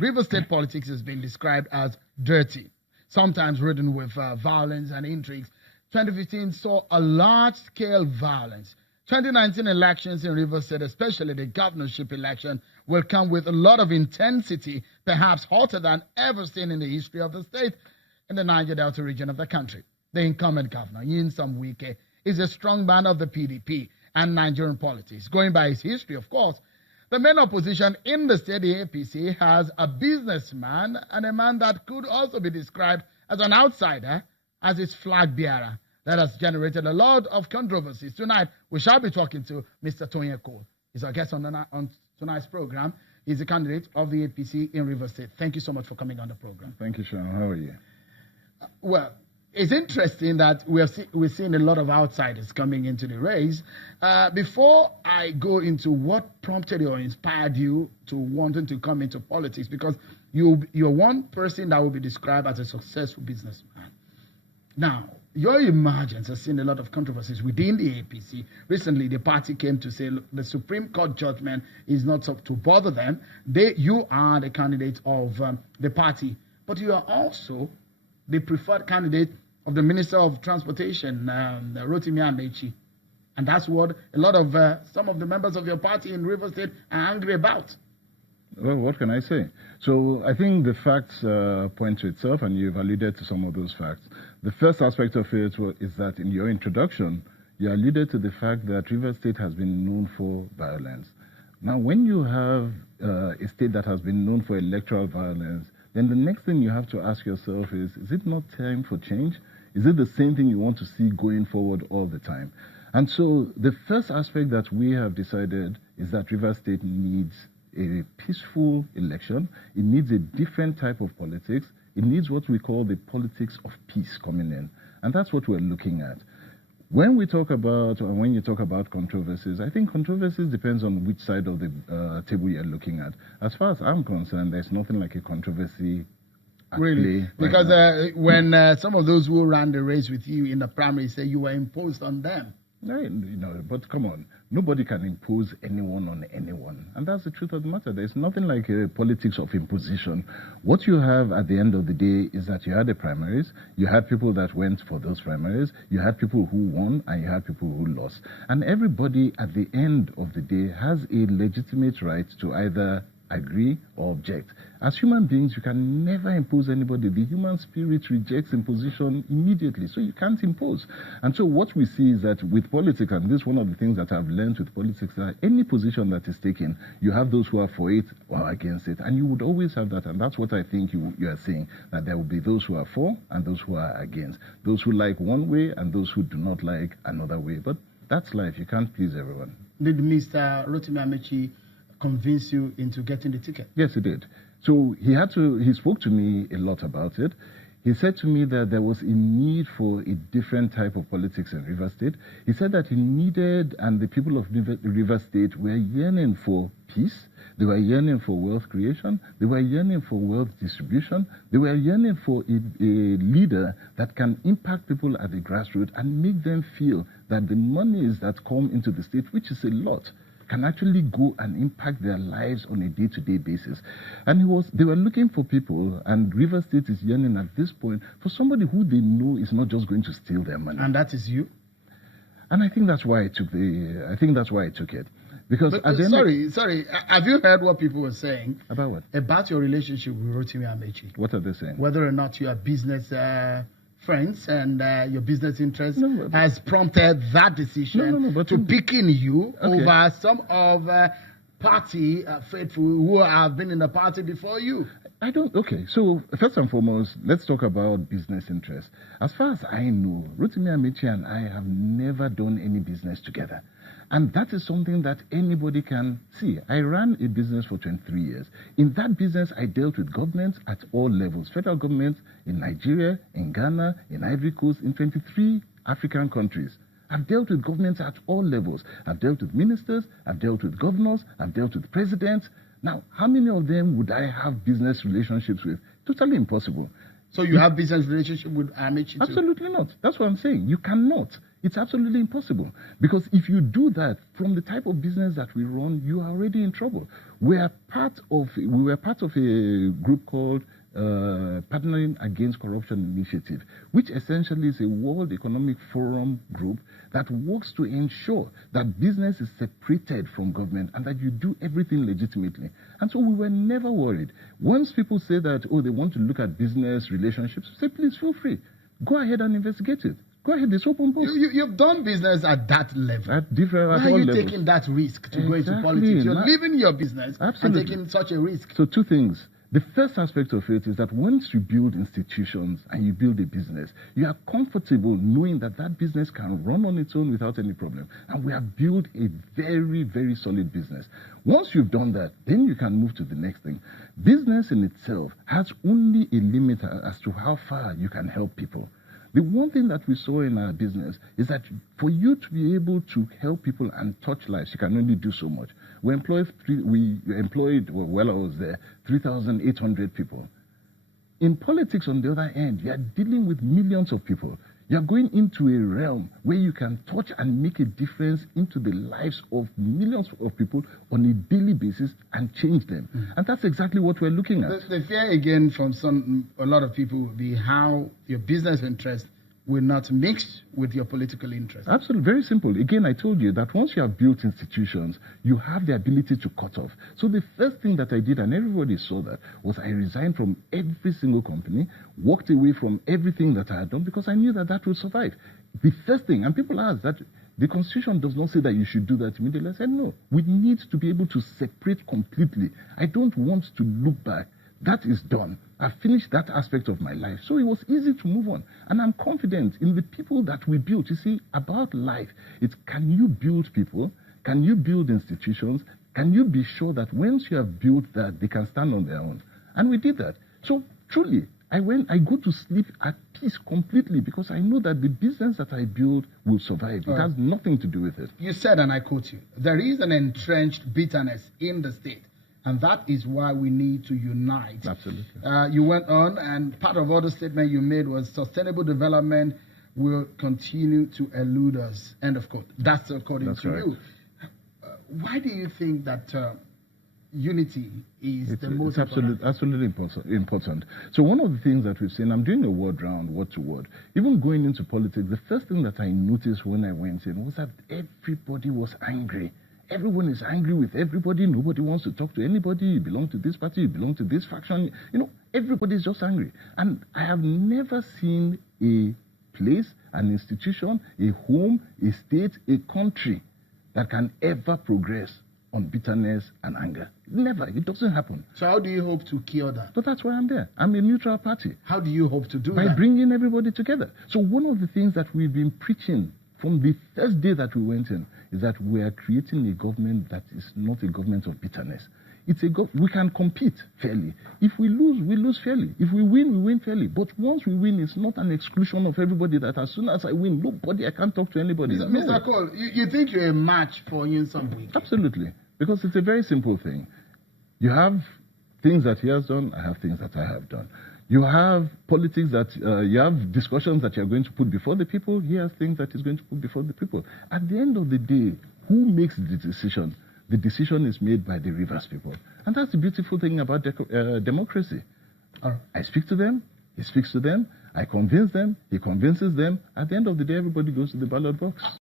River State politics has been described as dirty, sometimes ridden with violence and intrigues. 2015 saw a large-scale violence. 2019 elections in River State, especially the governorship election, will come with a lot of intensity, perhaps hotter than ever seen in the history of the state in the Niger Delta region of the country. The incumbent governor, Nyesom Wike, is a strong man of the PDP and Nigerian politics. Going by his history, of course, the main opposition in the state, the APC, has a businessman and a man that could also be described as an outsider, as its flag bearer. That has generated a lot of controversies. Tonight, we shall be talking to Mr. Toyin Cole. He's our guest on tonight's program. He's a candidate of the APC in River State. Thank you so much for coming on the program. Thank you, Sean. How are you? Well, it's interesting that we're seeing a lot of outsiders coming into the race. Before I go into what prompted or inspired you to wanting to come into politics, because you're one person that will be described as a successful businessman. Now, your emergence has seen a lot of controversies within the APC. Recently, the party came to say, look, the Supreme Court judgment is not to bother them. You are the candidate of the party, but you are also the preferred candidate of the Minister of Transportation, Rotimi Amechi. And that's what a lot of some of the members of your party in River State are angry about. Well, what can I say? So I think the facts point to itself, and you've alluded to some of those facts. The first aspect of it is that in your introduction, you alluded to the fact that River State has been known for violence. Now, when you have a state that has been known for electoral violence, then the next thing you have to ask yourself is it not time for change? Is it the same thing you want to see going forward all the time? And so the first aspect that we have decided is that River State needs a peaceful election. It needs a different type of politics. It needs what we call the politics of peace coming in. And that's what we're looking at. When we talk about, or when you talk about controversies, I think controversies depends on which side of the table you're looking at. As far as I'm concerned, there's nothing like a controversy at really? Play because right when some of those who ran the race with you in the primary say you were imposed on them. But come on, nobody can impose anyone on anyone. And that's the truth of the matter. There's nothing like a politics of imposition. What you have at the end of the day is that you had the primaries, you had people that went for those primaries, you had people who won, and you had people who lost. And everybody at the end of the day has a legitimate right to either agree or object. As human beings, you can never impose anybody. The human spirit rejects imposition immediately, so you can't impose. And so what we see is that with politics, and this is one of the things that I've learned with politics, that any position that is taken, you have those who are for it or against it, and you would always have that. And that's what I think you are saying, that there will be those who are for and those who are against, those who like one way and those who do not like another way. But that's life. You can't please everyone. Did Mr. Rotimi Amechi convince you into getting the ticket? Yes, he did. So he spoke to me a lot about it. He said to me that there was a need for a different type of politics in River State. He said that he needed, and the people of River State were yearning for peace. They were yearning for wealth creation. They were yearning for wealth distribution. They were yearning for a leader that can impact people at the grassroots and make them feel that the monies that come into the state, which is a lot, can actually go and impact their lives on a day-to-day basis. And they were looking for people, and River State is yearning at this point for somebody who they know is not just going to steal their money. And that is you? And I think that's why I took it. Because sorry, have you heard what people were saying? About what? About your relationship with Rotimi Amechi. What are they saying? Whether or not you are business friends and your business interest has prompted that decision to picking you over some of party faithful who have been in the party before you. So first and foremost, let's talk about business interests. As far as I know, Rotimi Amechi and I have never done any business together. And that is something that anybody can see. I ran a business for 23 years. In that business, I dealt with governments at all levels. Federal governments in Nigeria, in Ghana, in Ivory Coast, in 23 African countries. I've dealt with governments at all levels. I've dealt with ministers, I've dealt with governors, I've dealt with presidents. Now, how many of them would I have business relationships with? Totally impossible. So you have business relationship with Amechi too? Absolutely not. That's what I'm saying. You cannot. It's absolutely impossible. Because if you do that, from the type of business that we run, you are already in trouble. We were part of a group called Partnering Against Corruption Initiative, which essentially is a World Economic Forum group that works to ensure that business is separated from government and that you do everything legitimately. And so we were never worried. Once people say that, oh, they want to look at business relationships, say, please feel free. Go ahead and investigate it. Go ahead, it's open book. You've done business at that level. At different Why are you taking that risk to go into politics? You're leaving your business and taking such a risk. So two things. The first aspect of it is that once you build institutions and you build a business, you are comfortable knowing that that business can run on its own without any problem. And we have built a very, very solid business. Once you've done that, then you can move to the next thing. Business in itself has only a limit as to how far you can help people. The one thing that we saw in our business is that for you to be able to help people and touch lives, you can only do so much. We employed, while I was there, 3,800 people. In politics, on the other end, you are dealing with millions of people. You are going into a realm where you can touch and make a difference into the lives of millions of people on a daily basis and change them. And that's exactly what we're looking at. The fear, again, from a lot of people will be how your business interest will not mix with your political interest. Absolutely. Very simple. Again, I told you that once you have built institutions, you have the ability to cut off. So the first thing that I did, and everybody saw that, was I resigned from every single company, walked away from everything that I had done because I knew that that would survive. The first thing, and people ask that, the Constitution does not say that you should do that immediately. I said, no, we need to be able to separate completely. I don't want to look back. That is done. I finished that aspect of my life. So it was easy to move on. And I'm confident in the people that we built. You see, about life, it's can you build people? Can you build institutions? Can you be sure that once you have built that, they can stand on their own? And we did that. So truly, I go to sleep at peace completely because I know that the business that I build will survive. It has nothing to do with it. You said, and I quote you, there is an entrenched bitterness in the state. And that is why we need to unite. Absolutely. You went on, and part of all the statement you made was sustainable development will continue to elude us. End of quote. That's according to you. Why do you think that unity is the most important? Absolutely important. So one of the things that we've seen, I'm doing a word round, word to word. Even going into politics, the first thing that I noticed when I went in was that everybody was angry. Everyone is angry with everybody. Nobody wants to talk to anybody. You belong to this party. You belong to this faction. You know, everybody's just angry. And I have never seen a place, an institution, a home, a state, a country that can ever progress on bitterness and anger. Never. It doesn't happen. So how do you hope to cure that? So that's why I'm there. I'm a neutral party. How do you hope to do that? By bringing everybody together. So one of the things that we've been preaching from the first day that we went in is that we are creating a government that is not a government of bitterness. It's we can compete fairly. If we lose, we lose fairly. If we win, we win fairly. But once we win, it's not an exclusion of everybody that as soon as I win, I can't talk to anybody. Mr. Cole, you think you're a match for Nyesom Wike? Absolutely. Because it's a very simple thing. You have things that he has done, I have things that I have done. You have politics that, you have discussions that you're going to put before the people. He has things that he's going to put before the people. At the end of the day, who makes the decision? The decision is made by the Rivers people. And that's the beautiful thing about democracy. I speak to them, he speaks to them, I convince them, he convinces them. At the end of the day, everybody goes to the ballot box.